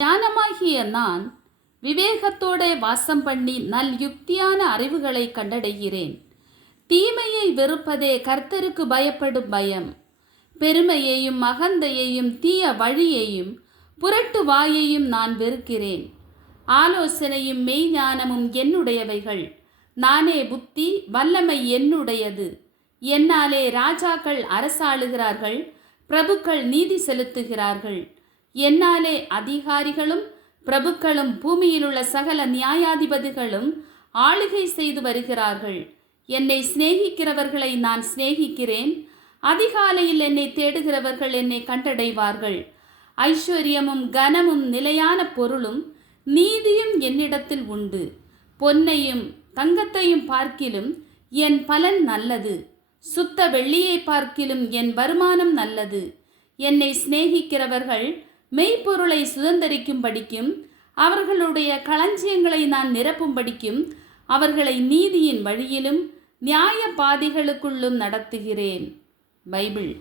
ஞானமாகிய நான் விவேகத்தோட வாசம் பண்ணி நல் யுக்தியான அறிவுகளை கண்டடைகிறேன். தீமையை வெறுப்பதே கர்த்தருக்கு பயப்படும் பயம். பெருமையையும் அகந்தையையும் தீய வழியையும் புரட்டு வாயையும் நான் வெறுக்கிறேன். ஆலோசனையும் மெய்ஞானமும் என்னுடையவைகள். நானே புத்தி, வல்லமை என்னுடையது. என்னாலே ராஜாக்கள் அரசாளுகிறார்கள், பிரபுக்கள் நீதி செலுத்துகிறார்கள். என்னாலே அதிகாரிகளும் பிரபுக்களும் பூமியிலுள்ள சகல நியாயாதிபதிகளும் ஆளுகை செய்து வருகிறார்கள். என்னை சிநேகிக்கிறவர்களை நான் சிநேகிக்கிறேன். அதிகாலையில் என்னை தேடுகிறவர்கள் என்னை கண்டடைவார்கள். ஐஸ்வர்யமும் கனமும் நிலையான பொருளும் நீதியும் என்னிடத்தில் உண்டு. பொன்னையும் தங்கத்தையும் பார்க்கிலும் என் பலன் நல்லது. சுத்த வெள்ளியை பார்க்கிலும் என் வருமானம் நல்லது. என்னை சிநேகிக்கிறவர்கள் மெய்ப்பொருளை சுதந்தரிக்கும்படிக்கும் அவர்களுடைய களஞ்சியங்களை நான் நிரப்பும்படிக்கும் அவர்களை நீதியின் வழியிலும் நியாய பாதைகளுக்குள்ளும் நடத்துகிறேன். பைபிள்.